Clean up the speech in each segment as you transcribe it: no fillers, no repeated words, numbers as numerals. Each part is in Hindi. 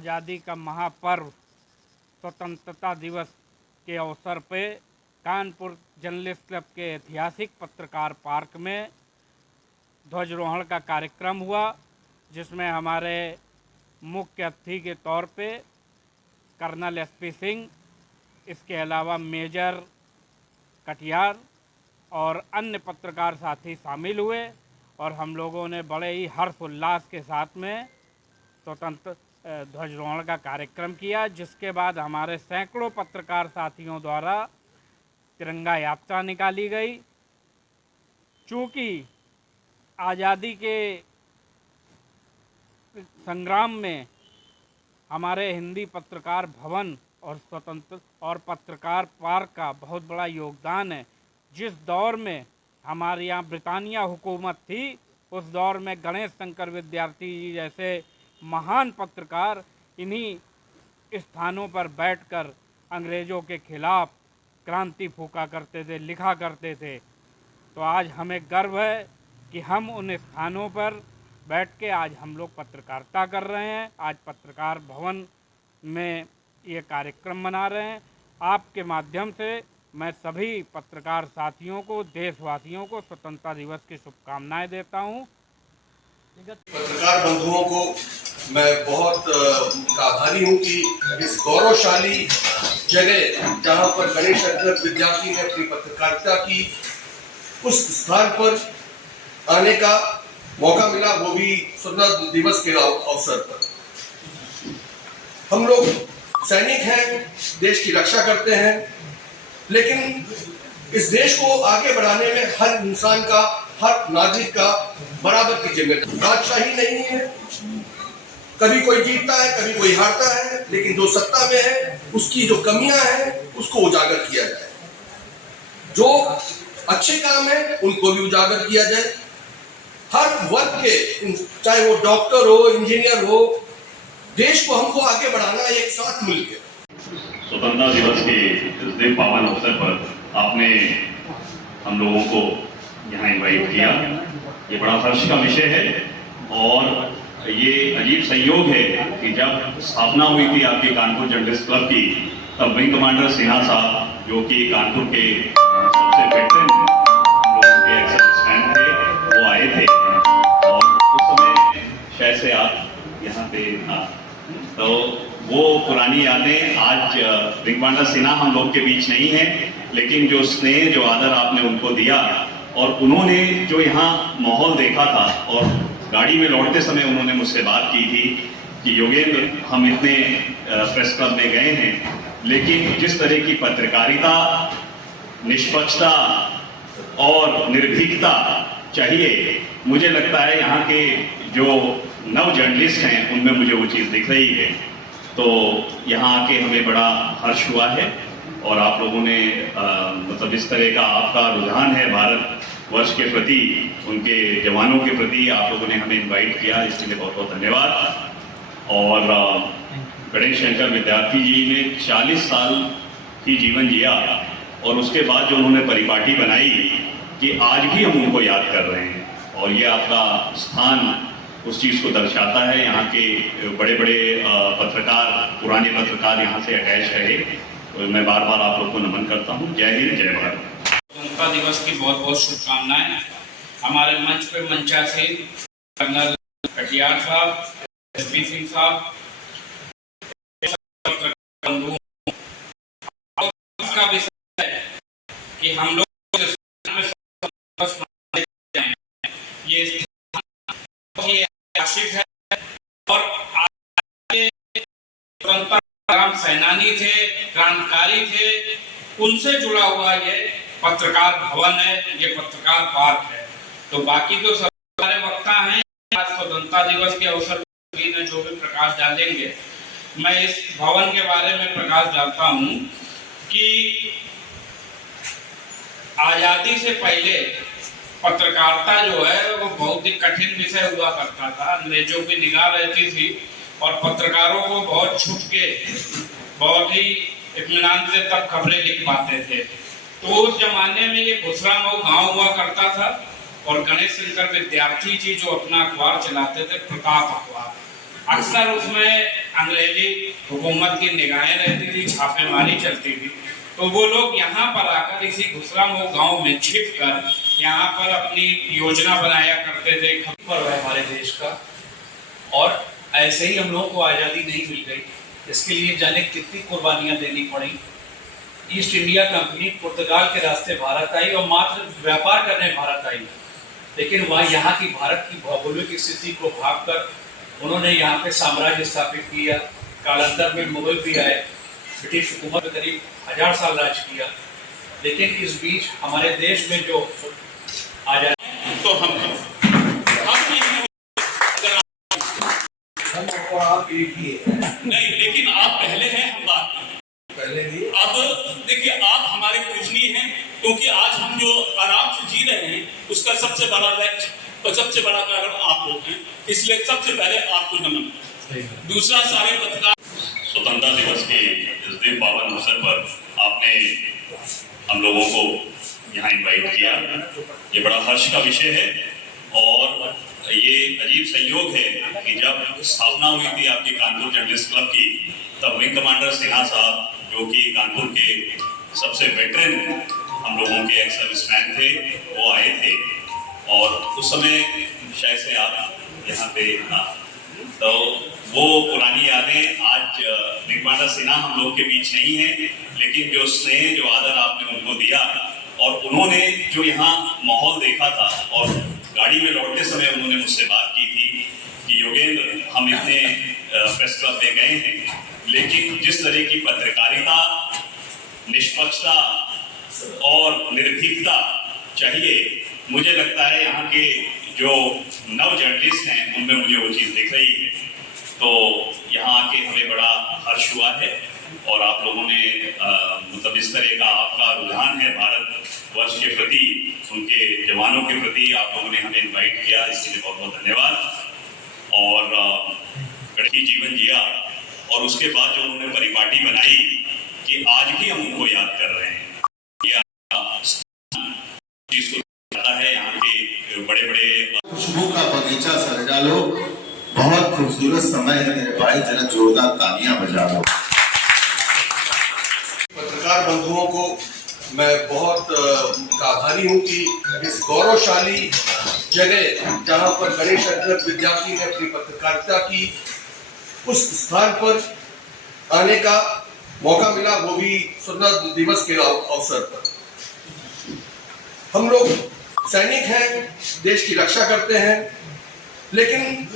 आज़ादी का महापर्व स्वतंत्रता दिवस के अवसर पे कानपुर जर्नलिस्ट क्लब के ऐतिहासिक पत्रकार पार्क में ध्वजारोहण का कार्यक्रम हुआ, जिसमें हमारे मुख्य अतिथि के तौर पे कर्नल एसपी सिंह, इसके अलावा मेजर कटियार और अन्य पत्रकार साथी शामिल हुए और हम लोगों ने बड़े ही हर्ष उल्लास के साथ में स्वतंत्र ध्वजारोहण का कार्यक्रम किया, जिसके बाद हमारे सैकड़ों पत्रकार साथियों द्वारा तिरंगा यात्रा निकाली गई। चूँकि आज़ादी के संग्राम में हमारे हिंदी पत्रकार भवन और स्वतंत्र और पत्रकार पार्क का बहुत बड़ा योगदान है। जिस दौर में हमारे यहाँ ब्रिटानिया हुकूमत थी, उस दौर में गणेश शंकर विद्यार्थी जी जैसे महान पत्रकार इन्हीं स्थानों पर बैठकर अंग्रेज़ों के खिलाफ क्रांति फूका करते थे, लिखा करते थे। तो आज हमें गर्व है कि हम उन स्थानों पर बैठ के आज हम लोग पत्रकारिता कर रहे हैं। आज पत्रकार भवन में ये कार्यक्रम मना रहे हैं। आपके माध्यम से मैं सभी पत्रकार साथियों को, देशवासियों को स्वतंत्रता दिवस की शुभकामनाएं देता हूं। पत्रकार बंधुओं को मैं बहुत आभारी हूं कि इस गौरवशाली जगह जहां पर गणेश शंकर विद्यार्थी ने अपनी पत्रकारिता की, उस स्थान पर आने का मौका मिला, वो भी स्वतंत्रता दिवस के अवसर पर। हम लोग सैनिक हैं, देश की रक्षा करते हैं, लेकिन इस देश को आगे बढ़ाने में हर इंसान का, हर नागरिक का बराबर की जिम्मेदारी। बादशाही नहीं है, कभी कोई जीतता है, कभी कोई हारता है, लेकिन जो सत्ता में है उसकी जो कमियां हैं उसको उजागर किया जाए, जो अच्छे काम है उनको भी उजागर किया जाए। हर वर्ग के, चाहे वो डॉक्टर हो, इंजीनियर हो, देश को हमको आगे बढ़ाना है एक साथ मिलकर। स्वतंत्रता दिवस के इस दिन पावन अवसर पर आपने हम लोगों को यहाँ इनवाइट किया, ये बड़ा हर्ष का विषय है। और ये अजीब संयोग है कि जब स्थापना हुई थी आपके कानपुर जर्नलिस्ट क्लब की, तब विंग कमांडर सिन्हा साहब, जो कि कानपुर के सबसे वेटरन लोगों के एक्स-सर्विसमैन थे, वो आए थे और उस समय शायद से आप यहाँ पे तो वो पुरानी यादें आज विंग कमांडर सिन्हा हम लोग के बीच नहीं है, लेकिन जो स्नेह, जो आदर आपने उनको दिया और उन्होंने जो यहाँ माहौल देखा था, और गाड़ी में लौटते समय उन्होंने मुझसे बात की थी कि योगेंद्र, हम इतने प्रेस क्लब में गए हैं, लेकिन जिस तरह की पत्रकारिता, निष्पक्षता और निर्भीकता चाहिए, मुझे लगता है यहाँ के जो नव जर्नलिस्ट हैं उनमें मुझे वो चीज़ दिख रही है। तो यहाँ आके हमें बड़ा हर्ष हुआ है और आप लोगों ने मतलब इस तरह का आपका रुझान है भारत वर्ष के प्रति, उनके जवानों के प्रति, आप लोगों ने हमें इनवाइट किया, इसके लिए बहुत बहुत धन्यवाद। और गणेश शंकर विद्यार्थी जी ने 40 साल की जीवन जिया और उसके बाद जो उन्होंने परिपाटी बनाई कि आज भी हम उनको याद कर रहे हैं, और ये आपका स्थान उस चीज़ को दर्शाता है। यहाँ के बड़े बड़े पत्रकार, पुराने पत्रकार यहाँ से अटैच रहे, तो मैं बार बार आप लोग को नमन करता हूँ। जय हिंद, जय भारत। स्वतंत्रता दिवस की बहुत बहुत शुभकामनाएं। हमारे मंच पे मंचासीन कर्नल कटियार साहब, एसपी सिंह साहब, का विषय है कि हम लोग ये आशिक है और स्वतंत्रता सेनानी थे, क्रांतिकारी थे, उनसे जुड़ा हुआ ये पत्रकार भवन है, ये पत्रकार पार्क है। तो बाकी तो सब सारे वक्ता हैं, आज स्वतंत्रता दिवस के अवसर पर जो भी प्रकाश डालेंगे, मैं इस भवन के बारे में प्रकाश डालता हूं कि आजादी से पहले पत्रकारिता जो है वो बहुत ही कठिन विषय हुआ करता था। अंग्रेजों की निगाह रहती थी और पत्रकारों को बहुत छुप के, बहुत ही इत्मीनान से तब खबरें लिख पाते थे। तो उस जमाने में ये घुसरामऊ गांव हुआ करता था और गणेश शंकर विद्यार्थी जी जो अपना अखबार चलाते थे, प्रताप अखबार, अक्सर उसमें अंग्रेजी हुकूमत की निगाहें रहती थी, छापेमारी चलती थी, तो वो लोग यहाँ पर आकर इसी घुसरामुख गांव में छिप कर यहाँ पर अपनी योजना बनाया करते थे। पर्व है हमारे देश का, और ऐसे ही हम लोगों को आज़ादी नहीं मिल गई, इसके लिए जाने कितनी कुर्बानियाँ देनी पड़ी। ईस्ट इंडिया कंपनी पुर्तगाल के रास्ते भारत आई और मात्र व्यापार करने भारत आई, लेकिन वह यहाँ की भारत की भौगोलिक स्थिति को भांपकर उन्होंने यहाँ पे साम्राज्य स्थापित किया। कालांतर में मुगल भी आए, ब्रिटिश हुकूमत ने करीब 1000 साल राज किया, लेकिन इस बीच हमारे देश में जो आजादी तो हम आप एक ही है। नहीं, लेकिन आप पहले हैं, हम बाद में। पहले भी अब देखिए, आप हमारे पूजनीय हैं, क्योंकि आज हम जो आराम से जी रहे हैं उसका सबसे बड़ा और सबसे बड़ा कारण आप लोग हैं, इसलिए सबसे पहले आपको नमन। दूसरा, सारे पत्रकार स्वतंत्रता दिवस के इस दिन पावन अवसर पर आपने हम लोगों को यहाँ इनवाइट किया, ये बड़ा हर्ष का विषय है। और ये अजीब संयोग है कि जब स्थापना हुई थी आपकी कानपुर जर्नलिस्ट क्लब की, तब विंग कमांडर सिन्हा साहब, जो कि कानपुर के सबसे वेटरन हम लोगों के एक्स सर्विसमैन थे, वो आए थे। और उस समय शायद से आप यहाँ पे ना, तो वो पुरानी यादें आज विंग कमांडर सिन्हा हम लोग के बीच नहीं है, लेकिन जो स्नेह, जो आदर आपने उनको दिया, और उन्होंने जो यहाँ माहौल देखा था, और गाड़ी में लौटते समय उन्होंने मुझसे बात की थी कि योगेंद्र, हम इतने प्रेस क्लब में गए हैं, लेकिन जिस तरह की पत्रकारिता, निष्पक्षता और निर्भीकता चाहिए, मुझे लगता है यहाँ के जो नव जर्नलिस्ट हैं उनमें मुझे वो चीज़ दिख रही है। तो यहाँ आके हमें बड़ा हर्ष हुआ है, और आप लोगों ने मतलब इस तरह का आपका रुझान है भारतवर्ष के प्रति, उनके जवानों के प्रति, आप लोगों ने हमें इनवाइट किया, इसके लिए बहुत बहुत धन्यवाद। और गढ़ी जीवन जिया, और उसके बाद जो उन्होंने परिपाटी बनाई कि आज भी हम उनको याद कर रहे हैं, चीज को आता है। यहाँ के बड़े बड़े खुशबू का बगीचा सजा लो, बहुत खूबसूरत समय है मेरे भाई, जरा जोरदार तालियां बजा लो। पत्रकार बंधुओं को मैं बहुत आभारी हूँ कि इस गौरवशाली जगह जहाँ पर गणेश अग्रत विद्यार्थी ने अपनी पत्रकारिता की, उस स्थान पर आने का मौका मिला, वो भी स्वतंत्रता दिवस के अवसर पर। हम लोग सैनिक हैं, देश की रक्षा करते हैं, लेकिन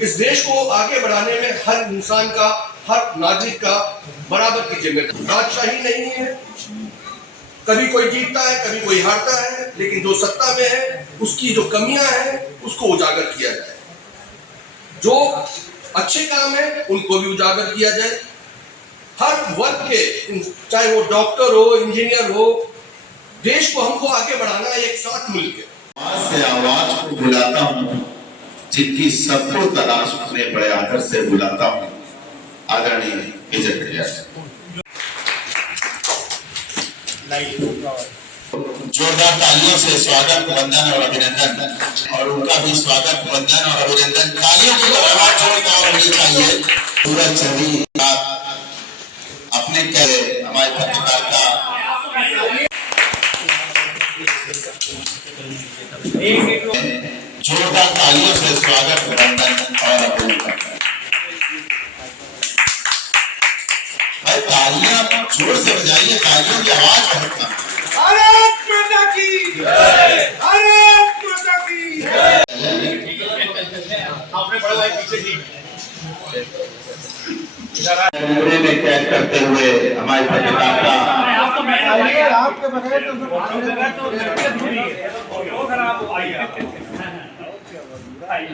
इस देश को आगे बढ़ाने में हर इंसान का, हर नागरिक का बराबर की जिम्मेदारी। राजशाही नहीं है, कभी कोई जीतता है, कभी कोई हारता है, लेकिन जो सत्ता में है उसकी जो कमियां हैं उसको उजागर किया जाए, जो अच्छे काम है उनको भी उजागर किया जाए। हर वर्ग के, चाहे वो डॉक्टर हो, इंजीनियर हो, देश को हमको आगे बढ़ाना है एक साथ मिलकर। आवाज से आवाज को बुलाता हूँ, जिनकी सबको तलाश अपने बड़े आदर से बुलाता हूँ, आदरणीय विजय खड़िया। जोरदार तालियों से स्वागत, वंदन और अभिनंदन, और उनका भी स्वागत, वंदन और अभिनंदन। तालियों की आवाज जोरदार होनी चाहिए। सूरज छवि अपने कहे हमारे पत्रकारिता, जोरदार तालियों से स्वागत, वंदन और अभिनंदन। भाई तालियां जोर से बजाइए, तालियों की आवाज बहुत कम है। भारत माता की जय, भारत माता की जय। आपने बड़ा भाई पीछे जी पूरे में कैद करते हुए हमारे पत्रकारिता, आपके बगैर भाई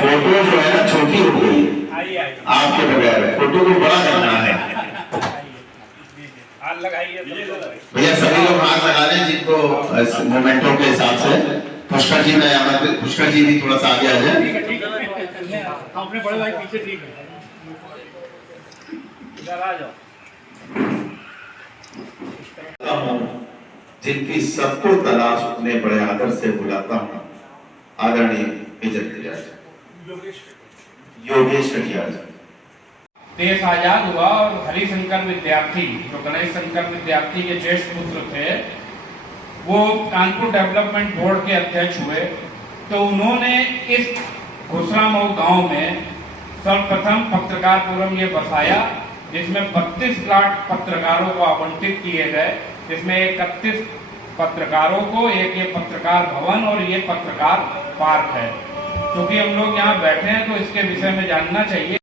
फोटो जो है ना छोटी हो गई आपके बगैर, फोटो को बड़ा करना है। भैया सभी लोग हाथ लगा रहे हैं जिनको मोमेंटों के हिसाब से। पुष्कर जी में आमंत्रित, पुष्कर जी भी थोड़ा सा आगे आ जाए। अपने बड़े भाई पीछे ठीक है, इधर आ जाओ। जिनकी सबको तलाश अपने बड़े आदर से बुलाता हूँ, आदरणीय विजय खड़िया। योगेश कटियार। देश आजाद हुआ और हरिशंकर विद्यार्थी, जो गणेश शंकर विद्यार्थी के ज्येष्ठ पुत्र थे, वो कानपुर डेवलपमेंट बोर्ड के अध्यक्ष हुए। तो उन्होंने इस घुसरामऊ गांव में सर्वप्रथम पत्रकार फोरम ये बसाया, जिसमें 32 प्लाट पत्रकारों को आवंटित किए गए, जिसमें 31 पत्रकारों को, एक ये पत्रकार भवन और ये पत्रकार पार्क है। क्योंकि हम लोग यहाँ बैठे हैं तो इसके विषय में जानना चाहिए।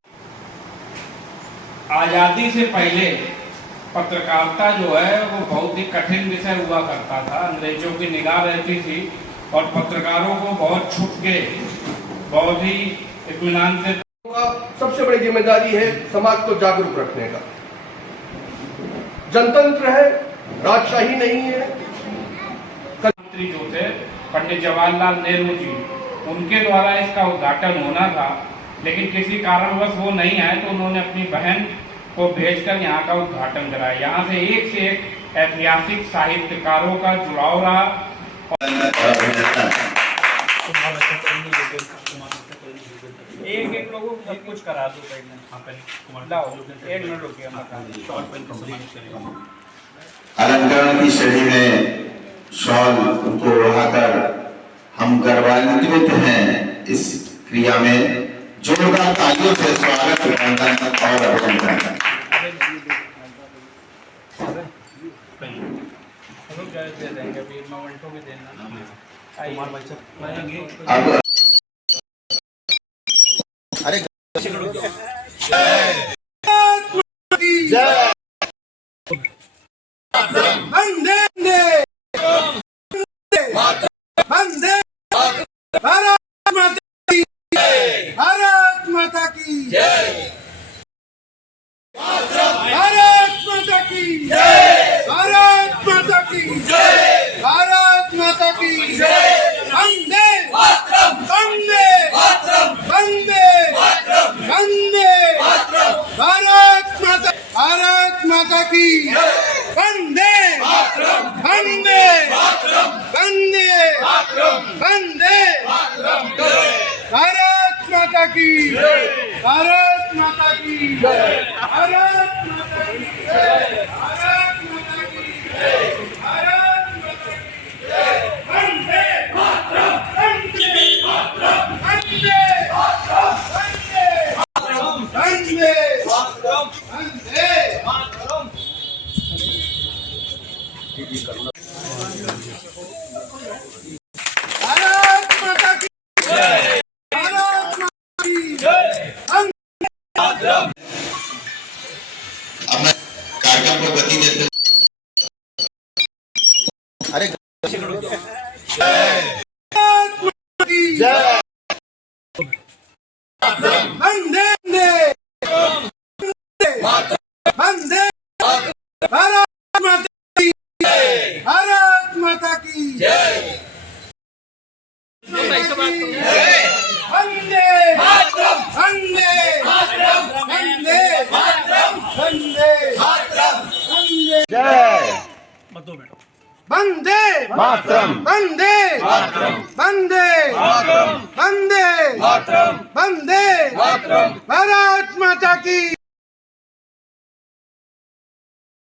आजादी से पहले पत्रकारिता जो है वो बहुत ही कठिन विषय हुआ करता था, अंग्रेजों की निगाह रहती थी और पत्रकारों को बहुत छुप के, बहुत ही इत्मीनान से। सबसे बड़ी जिम्मेदारी है समाज को जागरूक रखने का। जनतंत्र है, राजशाही नहीं है। मंत्री जो थे पंडित जवाहरलाल नेहरू जी, उनके द्वारा इसका उद्घाटन होना था, लेकिन किसी कारणवश वो नहीं आए तो उन्होंने अपनी बहन को भेजकर यहाँ का उद्घाटन कराया। यहाँ से एक ऐतिहासिक साहित्यकारों का जुड़ाव रहा। एक लोगों को सब कुछ करा दो पहले। लाओ, एक मिनट रुकिए। अलंकरण की श्रेणी में शॉल उनको ओढ़ाकर हम गौरवान्वित हैं। इस क्रिया में जोरदार तालियों से स्वागत, अभिनंदन और अभिनंदन। अब वंदे भारत माता की जय, भारत माता की जय, भारत माता की जय, भारत माता की जय, वंदे वंदे वंदे वंदे भारत माता की वंदे वंदे वंदे वंदे भारत माता की, भारत माता की, भारत माता की, भारत माता की, भारत माता की, वंदे वंदे वंदे वंदे वंदे भारत माता की, भारत माता की जय। अब मैं कार्यक्रम को गति देते वंदे वंदे भारत माता की, भारत माता की जय, वंदे वंदे वंदे वंदे वंदे जय, वंदे मातरम, वंदे वंदे वंदे वंदे भारत माता की।